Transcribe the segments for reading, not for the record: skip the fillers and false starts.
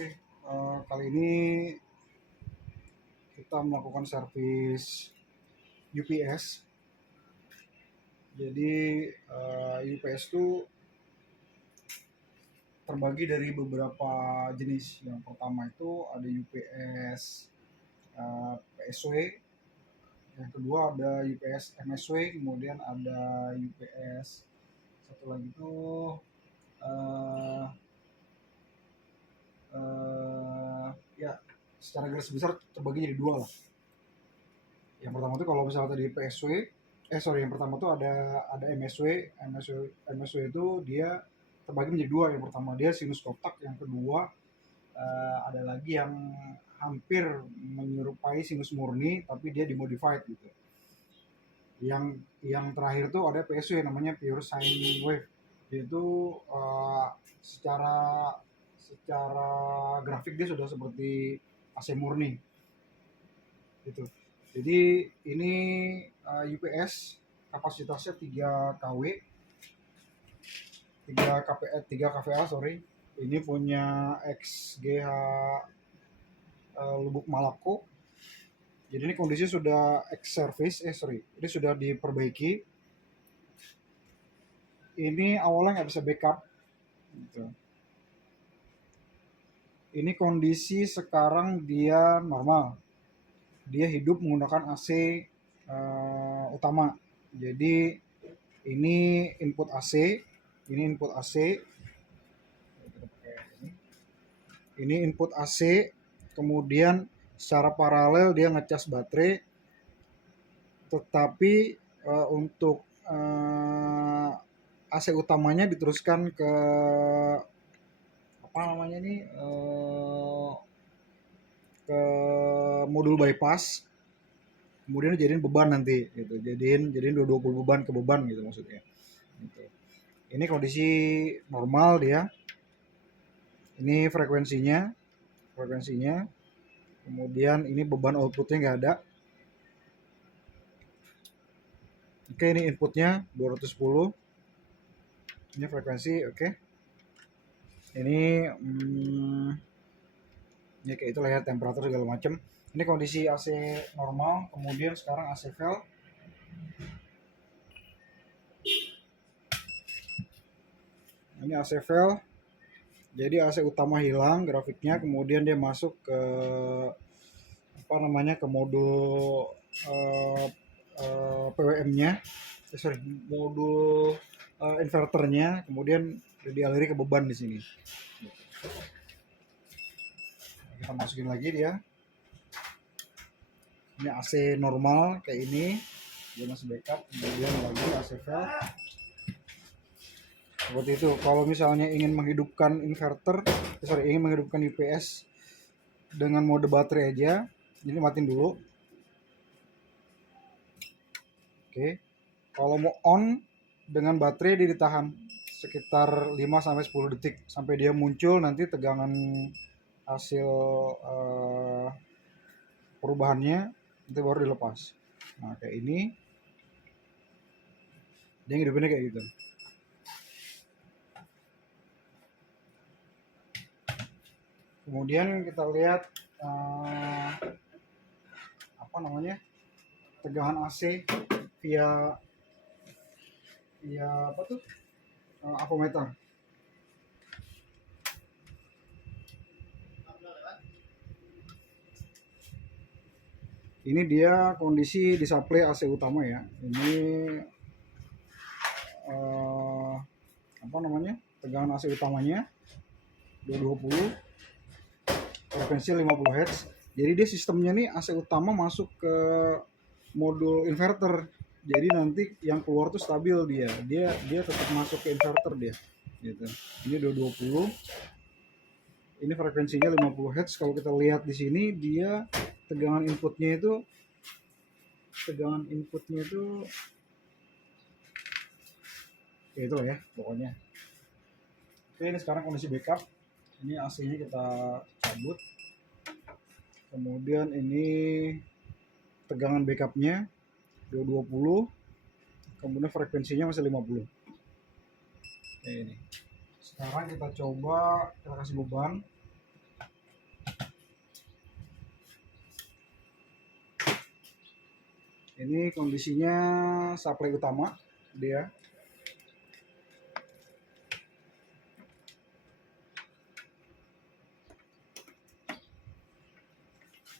Oke, kali ini kita melakukan servis UPS. Jadi UPS itu terbagi dari beberapa jenis. Yang pertama itu ada UPS PSW, yang kedua ada UPS MSW, kemudian ada UPS satu lagi itu ya secara garis besar terbagi jadi dua lah. Yang pertama tuh kalau misalnya tadi PSW, yang pertama tuh ada MSW itu dia terbagi menjadi dua. Yang pertama dia sinus kotak, yang kedua ada lagi yang hampir menyerupai sinus murni tapi dia dimodified gitu. Yang terakhir tuh ada PSW namanya pure sine wave. Itu secara grafik dia sudah seperti AC murni gitu. Jadi ini UPS kapasitasnya 3 kW, 3 kVA sorry. Ini punya XGH Lubuk Malako. Jadi ini kondisi sudah ex-service, ini sudah diperbaiki. Ini awalnya nggak bisa backup gitu. Ini kondisi sekarang dia normal, dia hidup menggunakan AC utama. Jadi ini input AC, ini input AC, kemudian secara paralel dia ngecas baterai, tetapi untuk AC utamanya diteruskan ke ke modul bypass, kemudian jadiin beban nanti gitu, jadiin 20 beban ke beban gitu maksudnya gitu. Ini kondisi normal dia, ini frekuensinya, kemudian ini beban outputnya nggak ada. Oke, ini inputnya 210, ini frekuensi. Oke, ini ya kayak itulah ya, temperatur segala macam. Ini kondisi AC normal, kemudian sekarang AC valve. Ini AC valve. Jadi AC utama hilang grafiknya, kemudian dia masuk ke ke modul PWM-nya, modul inverternya, kemudian dialiri ke beban di sini. Kita masukin lagi dia. Ini AC normal kayak ini, dia masih backup, kemudian lagi AC valve. Seperti itu. Kalau misalnya ingin menghidupkan UPS dengan mode baterai aja, ini matiin dulu. Oke. Kalau mau on dengan baterai dia ditahan sekitar 5-10 detik sampai dia muncul nanti tegangan hasil perubahannya, nanti baru dilepas. Nah kayak ini, dia ngidupinnya kayak gitu. Kemudian kita lihat tegangan AC via avometer. Ini dia kondisi disuplai AC utama ya. Ini tegangan AC utamanya 220, frekuensi 50 Hz. Jadi dia sistemnya nih, AC utama masuk ke modul inverter. Jadi nanti yang keluar tuh stabil, dia tetap masuk ke inverter dia gitu. Ini 220. Ini frekuensinya 50 Hz. Kalau kita lihat di sini dia tegangan inputnya itu ya itulah ya pokoknya. Oke, ini sekarang kondisi backup. Ini AC-nya kita cabut. Kemudian ini tegangan backupnya 220, kemudian frekuensinya masih 50. Oke, ini sekarang kita coba, kita kasih beban. Ini kondisinya supply utama dia.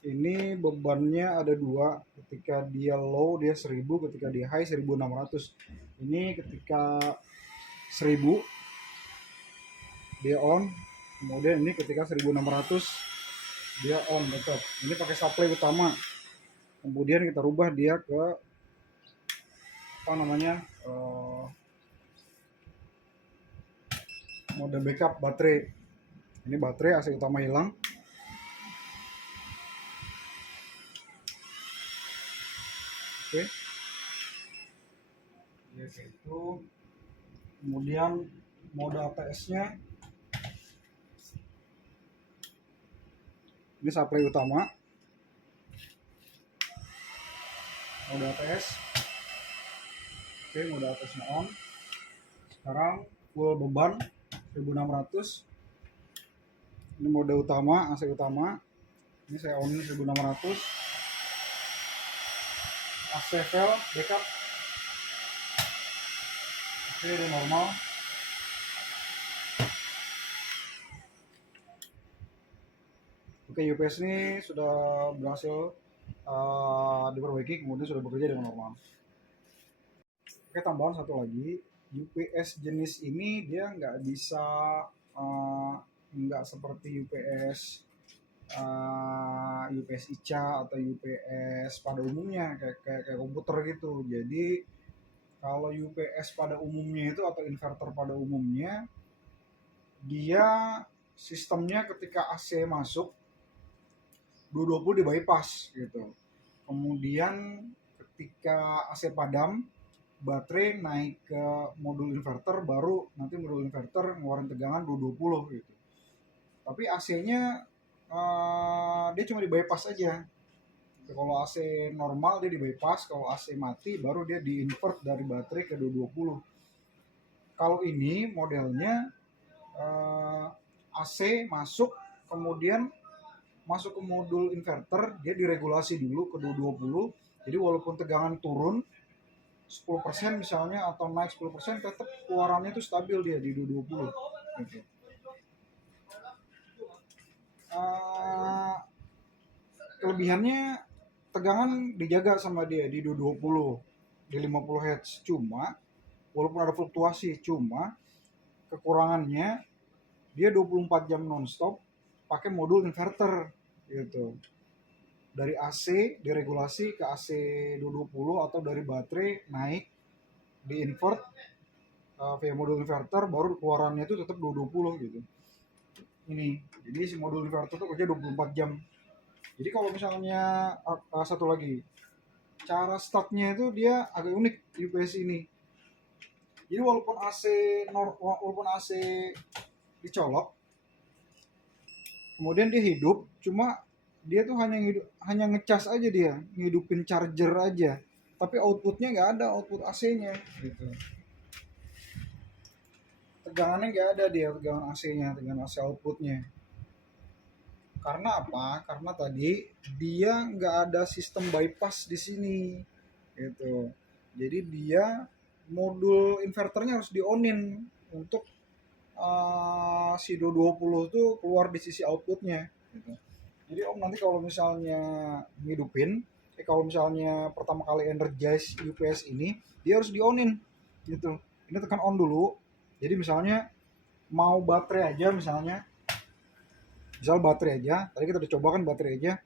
Ini bebannya ada dua, ketika dia low dia 1000, ketika dia high 1600. Ini ketika 1000 dia on, kemudian ini ketika 1600 dia on tetap. Ini pakai supply utama, kemudian kita rubah dia ke apa namanya, mode backup baterai. Ini baterai AC utama hilang. Oke, itu kemudian mode ATS-nya ini supply utama, mode ATS. Oke, mode ATS-nya on. Sekarang full beban 1600. Ini mode utama, AC utama. Ini saya on 1600. AC fail backup. Oke, ini normal. Oke, UPS ini sudah berhasil diperbaiki, kemudian sudah bekerja dengan normal. Oke, tambahan satu lagi, UPS jenis ini dia nggak bisa nggak seperti UPS UPS ICA atau UPS pada umumnya kayak komputer gitu. Jadi kalau UPS pada umumnya itu atau inverter pada umumnya, dia sistemnya ketika AC masuk 220 di bypass gitu. Kemudian ketika AC padam, baterai naik ke modul inverter, baru nanti modul inverter ngeluarin tegangan 220 gitu. Tapi AC-nya dia cuma di bypass aja. Kalau AC normal dia di bypass, kalau AC mati baru dia di invert dari baterai ke 220. Kalau ini modelnya AC masuk, kemudian masuk ke modul inverter, dia diregulasi dulu ke 220. Jadi walaupun tegangan turun 10% misalnya atau naik 10%, tetap keluarannya itu stabil dia di 220 gitu. Kelebihannya tegangan dijaga sama dia di 220 di 50 Hz. Cuma walaupun ada fluktuasi, cuma kekurangannya dia 24 jam nonstop pakai modul inverter gitu. Dari AC diregulasi ke AC 220 atau dari baterai naik di invert via modul inverter, baru keluarannya itu tetap 220 gitu. Ini jadi si modul inverter itu kerja 24 jam. Jadi kalau misalnya satu lagi, cara startnya itu dia agak unik UPS ini. Jadi walaupun AC dicolok, kemudian dia hidup, cuma dia tuh hanya ngecas aja, dia ngidupin charger aja, tapi outputnya nggak ada, output AC-nya gitu. Tegangannya nggak ada dia, tegangan AC-nya, tegangan AC outputnya. Karena apa? Karena tadi dia nggak ada sistem bypass di sini gitu. Jadi dia modul inverternya harus di-onin untuk si 220 tuh keluar di sisi outputnya gitu. Jadi om nanti kalau misalnya ngidupin, kalau misalnya pertama kali energize UPS ini, dia harus di-onin gitu. Ini tekan on dulu. Jadi misalnya mau baterai aja, misal baterai aja, tadi kita udah coba kan baterai aja.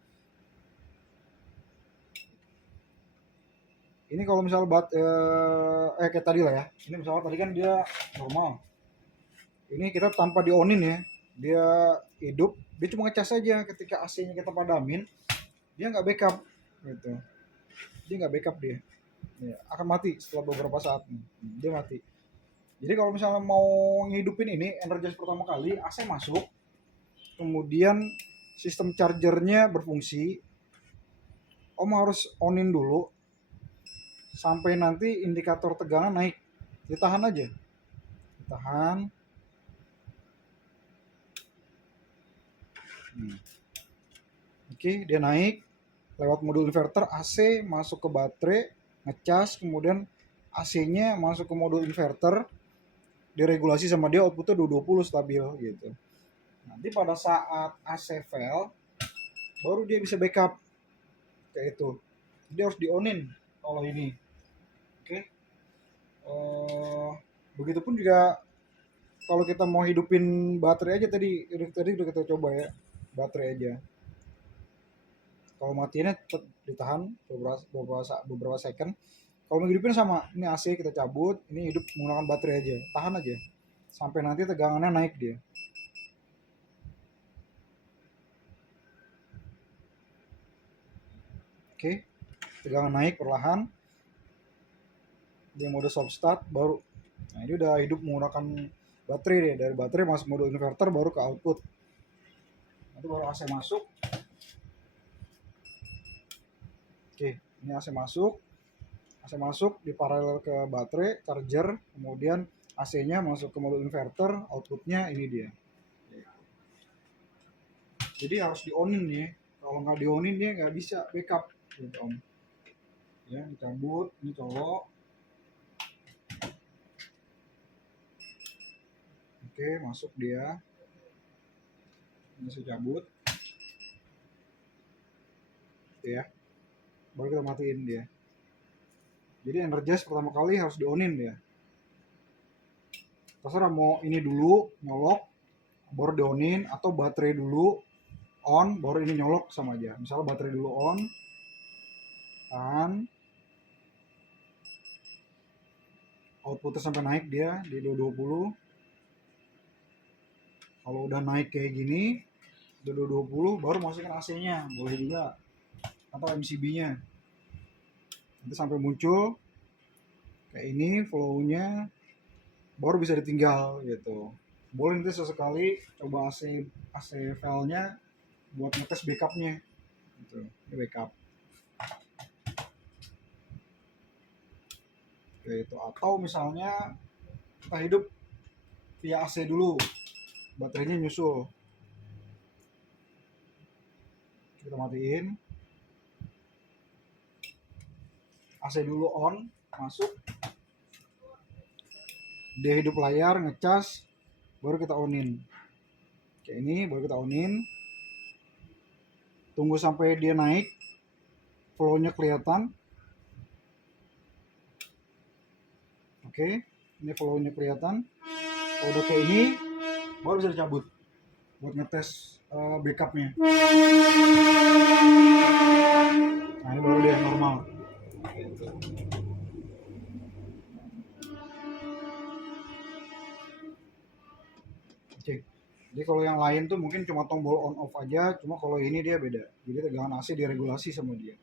Ini kalau misal kayak tadi lah ya. Ini misalnya tadi kan dia normal. Ini kita tanpa di-onin ya. Dia hidup, dia cuma ngecas aja. Ketika AC-nya kita padamin, dia nggak backup gitu. Dia nggak backup dia. Ya, akan mati setelah beberapa saat. Dia mati. Jadi kalau misalnya mau ngidupin ini, energize pertama kali, AC masuk, kemudian sistem chargernya berfungsi, om harus onin dulu sampai nanti indikator tegangan naik. Ditahan aja, ditahan. Oke, dia naik. lewat modul inverter AC masuk ke baterai, ngecas, kemudian AC-nya masuk ke modul inverter, diregulasi sama dia outputnya 220 stabil gitu. Nanti pada saat AC fail, baru dia bisa backup kayak itu. Jadi harus di-onin kalau ini. Oke. Begitupun juga kalau kita mau hidupin baterai aja tadi udah kita coba ya, baterai aja. Kalau matinya tetap ditahan beberapa second. Kalau mau hidupin sama, ini AC kita cabut, ini hidup menggunakan baterai aja, tahan aja sampai nanti tegangannya naik dia. Oke, tegangan naik perlahan, dia mode soft start baru. Nah ini udah hidup menggunakan baterai deh, dari baterai masuk mode inverter baru ke output. Nanti baru AC masuk. Oke, ini AC masuk di paralel ke baterai, charger, kemudian AC-nya masuk ke mode inverter, outputnya ini dia. Jadi harus di-onin nih, kalau nggak di-onin dia nggak bisa backup gitu om. Ya, dicabut, ini colok. Oke, masuk dia. Ini saya cabut. Ya, baru kita matiin dia. Jadi energize pertama kali harus di-onin dia. Terserah mau ini dulu nyolok, baru di-onin, atau baterai dulu on, baru ini nyolok sama aja. Misalnya baterai dulu on, tahan, outputnya sampai naik dia di 220. Kalau udah naik kayak gini, udah 220, baru masukin AC-nya, boleh juga, atau MCB-nya. Nanti sampai muncul kayak ini flow-nya, baru bisa ditinggal gitu. Boleh nanti sesekali coba AC file-nya buat ngetes backup-nya gitu. Ini backup kayak itu. Atau misalnya kita hidup via AC dulu, baterainya nyusul, kita matiin, AC dulu on, masuk, dia hidup layar, ngecas, baru kita onin kayak ini, baru kita onin, tunggu sampai dia naik, flow-nya kelihatan. Oke, ini flow-nya kelihatan. Kalau udah kayak ini, baru bisa dicabut buat ngetes backup-nya. Nah ini baru dia normal. Oke. Jadi kalau yang lain tuh mungkin cuma tombol on off aja, cuma kalau ini dia beda. Jadi tegangan AC diregulasi sama dia.